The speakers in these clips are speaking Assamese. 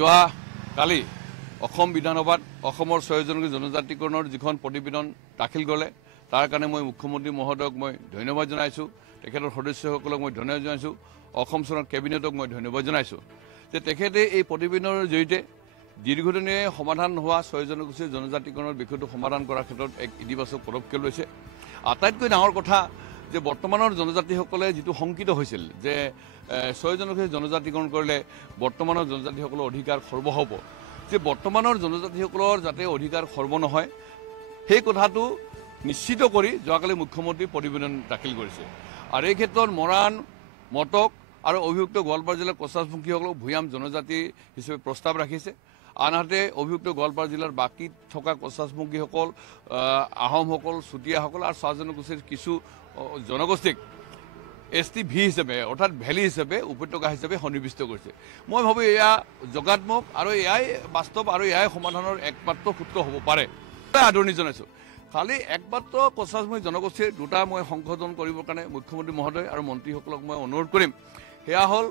যোৱা কালি অসম বিধানসভাত অসমৰ ৬জনকীয় জনজাতিকৰণৰ যিখন প্ৰতিবেদন দাখিল কৰে তাৰ কাৰণে মই মুখ্যমন্ত্ৰী মহোদয়ক মই ধন্যবাদ জনাইছোঁ। তেখেতৰ সদস্যসকলক মই ধন্যবাদ জনাইছোঁ। অসম চৰকাৰৰ কেবিনেটক মই ধন্যবাদ জনাইছোঁ যে তেখেতে এই প্ৰতিবেদনৰ জৰিয়তে দীৰ্ঘদিনীয়া সমাধান হোৱা ৬জনগোষ্ঠীৰ জনজাতিকৰণৰ বিষয়টো সমাধান কৰাৰ ক্ষেত্ৰত এক ইতিবাচক পদক্ষেপ লৈছে। আটাইতকৈ ডাঙৰ কথা যে বৰ্তমানৰ জনজাতিসকলে যিটো শংকিত হৈছিল যে ৬জনগোষ্ঠীৰ জনজাতিকৰণ কৰিলে বৰ্তমানৰ জনজাতিসকলৰ অধিকাৰ খৰ্ব হ'ব, যে বৰ্তমানৰ জনজাতিসকলৰ যাতে অধিকাৰ খৰ্ব নহয় সেই কথাটো নিশ্চিত কৰি যোৱাকালি মুখ্যমন্ত্ৰী প্ৰতিবেদন দাখিল কৰিছে। আৰু এই ক্ষেত্ৰত মৰাণ, মটক আৰু অভিযুক্ত গোৱালপাৰা জিলাৰ কোচাছমুখীসকলক ভূঞাম জনজাতি হিচাপে প্ৰস্তাৱ ৰাখিছে। আনহাতে অভিযুক্ত গোৱালপাৰা জিলাৰ বাকী থকা কোচাছমুখীসকল, আহোমসকল, চুতীয়াসকল আৰু ৬জনগোষ্ঠীৰ কিছু জনগোষ্ঠীক STV হিচাপে অৰ্থাৎ ভেলী হিচাপে উপত্যকা হিচাপে সন্নিৱিষ্ট কৰিছে। মই ভাবোঁ এয়া যোগাত্মক আৰু এয়াই বাস্তৱ আৰু এয়াই সমাধানৰ একমাত্ৰ সূত্ৰ হ'ব পাৰে। আদৰণি জনাইছোঁ। খালি একমাত্ৰ কোচাছমুখী জনগোষ্ঠীৰ দুটা মই সংশোধন কৰিবৰ কাৰণে মুখ্যমন্ত্ৰী মহোদয় আৰু মন্ত্ৰীসকলক মই অনুৰোধ কৰিম। সেয়া হ'ল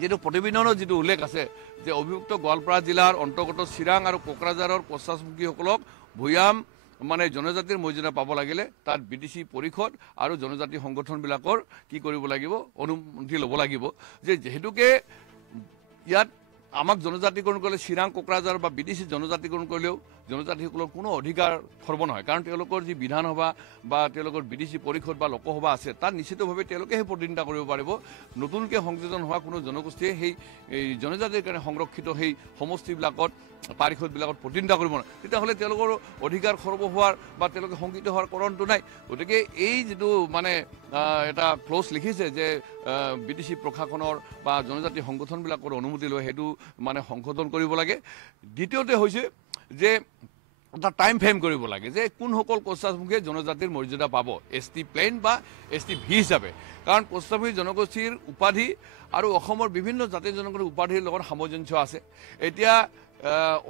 যিটো প্ৰতিবেদনৰ যিটো উল্লেখ আছে যে অভিযুক্ত গোৱালপাৰা জিলাৰ অন্তৰ্গত চিৰাং আৰু কোকৰাঝাৰৰ কোচাছমুখীসকলক ভূঞাম জনজাতিৰ মৰ্যাদা পাব লাগিলে তাত BTC পৰিষদ আৰু জনজাতি সংগঠনবিলাকৰ কি কৰিব লাগিব, অনুমতি ল'ব লাগিব। যে যিহেতুকে ইয়াত আমাক জনজাতিকৰণ কৰিলে চিৰাং, কোকৰাঝাৰ বা BTC জনজাতিকৰণ কৰিলেও জনজাতিসকলৰ কোনো অধিকাৰ খৰ্ব নহয়, কাৰণ তেওঁলোকৰ যি বিধানসভা বা তেওঁলোকৰ BTC পৰিষদ বা লোকসভা আছে তাত নিশ্চিতভাৱে তেওঁলোকে সেই প্ৰতিনিধিত্ব কৰিব পাৰিব। নতুনকৈ সংযোজন হোৱা কোনো জনগোষ্ঠীয়ে সেই জনজাতিৰ কাৰণে সংৰক্ষিত সেই সমষ্টিবিলাকত পাৰিষদবিলাকত প্ৰতিনিধিত্ব কৰিব নোৱাৰে। তেতিয়াহ'লে তেওঁলোকৰ অধিকাৰ খৰ্ব হোৱাৰ বা তেওঁলোকে শংকিত হোৱাৰ কাৰণটো নাই। গতিকে এই যিটো এটা ক্লজ লিখিছে যে BTC প্ৰশাসনৰ বা জনজাতি সংগঠনবিলাকৰ অনুমতি লৈ সেইটো সংশোধন কৰিব লাগে। দ্বিতীয়তে হৈছে যে এটা টাইম ফ্ৰেম কৰিব লাগে যে কোনসকল কোচাছমুখীয়ে জনজাতিৰ মৰ্যাদা পাব, ST প্লেন বা STV হিচাপে। কাৰণ কোচাছমুখী জনগোষ্ঠীৰ উপাধি আৰু অসমৰ বিভিন্ন জাতি জনগোষ্ঠীৰ উপাধিৰ লগত সামঞ্জস্য আছে। এতিয়া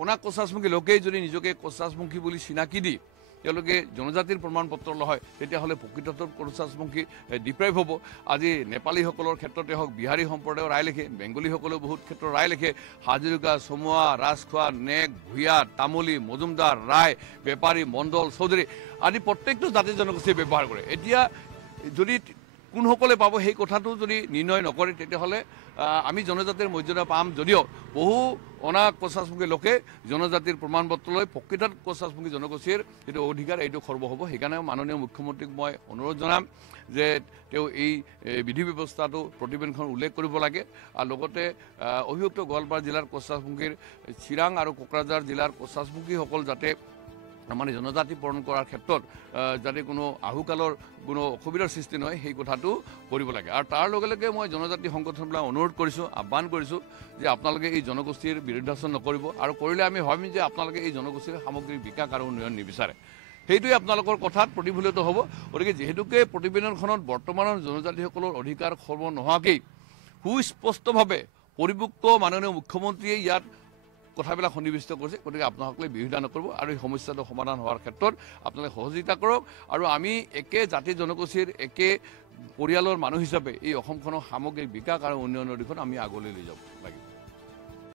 অনা কোচাছমুখী লোকেই যদি নিজকে কোচাছমুখী বুলি চিনাকি দি তেওঁলোকে জনজাতিৰ প্ৰমাণ পত্ৰ লয় তেতিয়াহ'লে প্ৰকৃতত কোচাছমুখী ডিপ্ৰাইভ হ'ব। আজি নেপালীসকলৰ ক্ষেত্ৰতে হওক, বিহাৰী সম্প্ৰদায়ৰ ৰায় লিখে, বেংগলীসকলেও বহুত ক্ষেত্ৰত ৰায় লিখে। হাজৰিকা, চমুৱা, ৰাজখোৱা, নেক, ভূঞা, তামুলী, মজুমদাৰ, ৰায়, বেপাৰী, মণ্ডল, চৌধুৰী আদি প্ৰত্যেকটো জাতি জনগোষ্ঠীয়ে ব্যৱহাৰ কৰে। এতিয়া যদি কোনসকলে পাব সেই কথাটো যদি নিৰ্ণয় নকৰে তেতিয়াহ'লে আমি জনজাতিৰ মৰ্যাদা পাম যদিও বহু অনা কোচাছমুখী লোকে জনজাতিৰ প্ৰমাণ পত্ৰ লৈ প্ৰকৃতত কোচাছমুখী জনগোষ্ঠীৰ যিটো অধিকাৰ এইটো খৰ্ব হ'ব। সেইকাৰণে মাননীয় মুখ্যমন্ত্ৰীক মই অনুৰোধ জনাম যে তেওঁ এই বিধি ব্যৱস্থাটো প্ৰতিবেদনখন উল্লেখ কৰিব লাগে। আৰু লগতে অভিযুক্ত গোৱালপাৰা জিলাৰ কোচাছমুখীৰ চিৰাং আৰু কোকৰাঝাৰ জিলাৰ কোচাছমুখীসকল যাতে জনজাতি পূৰণ কৰাৰ ক্ষেত্ৰত যাতে কোনো আহুকালৰ কোনো অসুবিধাৰ সৃষ্টি নহয় সেই কথাটো কৰিব লাগে। আৰু তাৰ লগে লগে মই জনজাতি সংগঠনবিলাক অনুৰোধ কৰিছোঁ, আহ্বান কৰিছোঁ যে আপোনালোকে এই জনগোষ্ঠীৰ বিৰুদ্ধাচৰণ নকৰিব, আৰু কৰিলে আমি ভাবিম যে আপোনালোকে এই জনগোষ্ঠীৰ সামগ্ৰিক বিকাশ আৰু উন্নয়ন নিবিচাৰে। সেইটোৱে আপোনালোকৰ কথাত প্ৰতিফলিত হ'ব। গতিকে যিহেতুকে প্ৰতিবেদনখনত বৰ্তমানৰ জনজাতিসকলৰ অধিকাৰ খৰ্ব নোহোৱাকেই সুস্পষ্টভাৱে পৰিপক্ক মাননীয় মুখ্যমন্ত্ৰীয়ে ইয়াত কথাবিলাক সন্নিৱিষ্ট কৰিছে। গতিকে আপোনালোকে বিৰোধিতা নকৰিব আৰু এই সমস্যাটো সমাধান হোৱাৰ ক্ষেত্ৰত আপোনালোকে সহযোগিতা কৰক। আৰু আমি একে জাতি জনগোষ্ঠীৰ একে পৰিয়ালৰ মানুহ হিচাপে এই অসমখনৰ সামগ্ৰিক বিকাশ আৰু উন্নয়নৰ দিশত আমি আগলৈ লৈ যাব লাগিব।